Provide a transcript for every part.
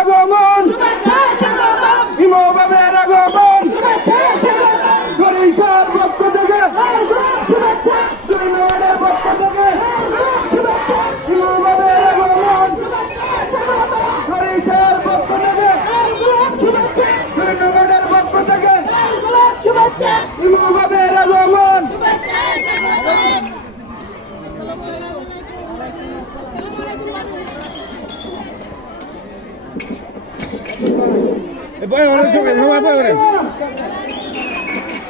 আগমন, ইমামের আগমন, সরিষার পক্ষ থেকে, দুই মেয়ের পক্ষ থেকে ইমামের আগমন, সরিষার পক্ষ থেকে, দুই মেয়ের পক্ষ থেকে ইমামের আগমন।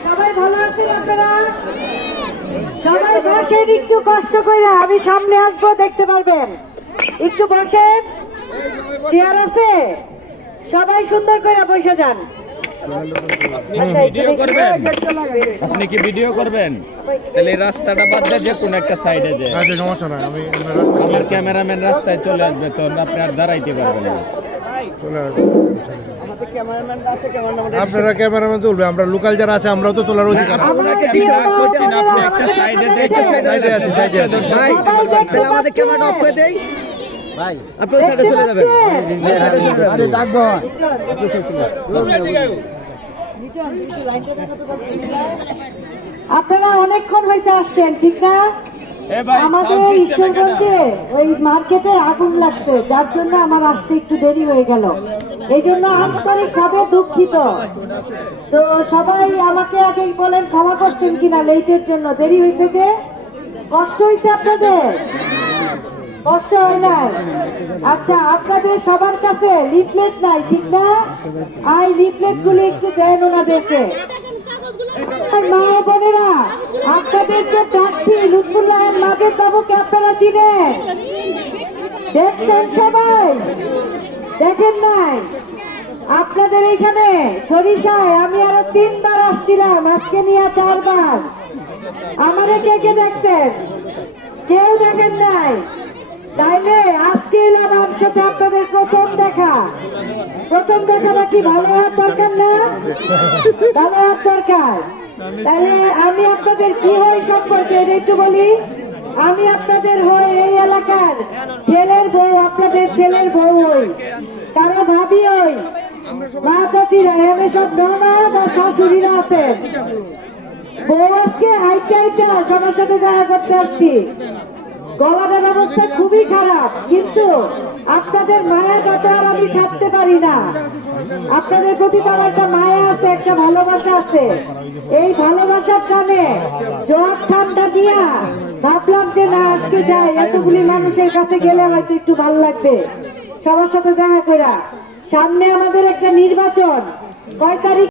সবাই ভালো আছেন আপনারা? সবাই বসেন একটু কষ্ট করে, আমি সামনে আসবো দেখতে পারবেন। একটু বসেন, চেয়ার আছে, সবাই সুন্দর করে বসে যান। ভিডিও করবেন? আপনি কি ভিডিও করবেন? তাহলে এই রাস্তাটা বাদ দিয়ে যে কোনো একটা সাইডে যে সমস্যা নাই, আমার ক্যামেরাম্যান রাস্তায় চলে আসবে, তো আপনি আর দাঁড়াইতে পারবেন না। চলে আসবে। আপনারা ক্যামেরাম্যান তুলবে, আমরা লোকাল যারা আছে আমরাও তো তোলার অধিকার। আপনি একটা সাইডে সাইডে আছে, সাইডে আছে। ভাই তাহলে আমাদের ক্যামেরাটা অফ করে দেই ভাই, আপনি সাইডে চলে যাবেন, সাইডে চলে যাবেন। আরে ডাকবো আপনি সাইডে চলে আপনারা অনেকক্ষণ হয়েছে আসছেন, ঠিক না? আমাদের ঈশ্বরগঞ্জে ওই মার্কেটে আগুন লাগছে, যার জন্য আমার আসতে একটু দেরি হয়ে গেল। এই জন্য আন্তরিকভাবে দুঃখিত। তো সবাই আমাকে আগে বলেন ক্ষমা করছেন কিনা লেটের জন্য, দেরি হয়েছে যে। কষ্ট হয়েছে আপনাদের? কষ্ট হয় নাই? আচ্ছা, আপনাদের সবার কাছে লিফলেট নাই, ঠিক না? এই লিফলেট গুলি একটু দেন ওনাদেরকে। মা ও বোনেরা, আপনাদের যে প্রার্থী লুৎফুল্লাহ মাজেদ বাবুকে আপনারা চিনেন? দেখছেন সবাই? দেখেন নাই? আপনাদের এইখানে সরিষায় আমি আরো 3 বার আসছিলাম, আজকে নিয়ে 4 বার। আমারে কে কে দেখছেন? কেউ দেখেন নাই? তাইলে আজকে এলাম আমার সাথে আপনাদের প্রথম দেখা। প্রথম দেখাটা কি ভালো হওয়ার দরকার না? ভালো হওয়ার দরকার। তাহলে আমি আপনাদের কি হই সম্পর্কে এটা একটু বলি। আমি আপনাদের হই এই এলাকার ছেলের বউ, আপনাদের ছেলের বউ হই, কারো ভাবি হই, মা চাচিরা, এখানে সব ননদ আর শাশুড়িরা আছেন। বউ আজকে হাইটা হাইটা সবার সাথে দেখা করতে আসছি। গলার অবস্থা খুবই খারাপ, কিন্তু আপনাদের মায়াটা তো আর আমি ছাড়তে পারি না। আপনাদের প্রতি তো একটা মায়া আছে, একটা ভালোবাসা আছে। এই ভালোবাসার টানে জ্বর ঠান্ডা দিয়া ভাবলাম যে না, আজকে যাই, এতগুলি মানুষের কাছে গেলে হয়তো একটু ভালো লাগবে, সবার সাথে দেখা করা। সামনে আমাদের একটা নির্বাচন, কয় তারিখ?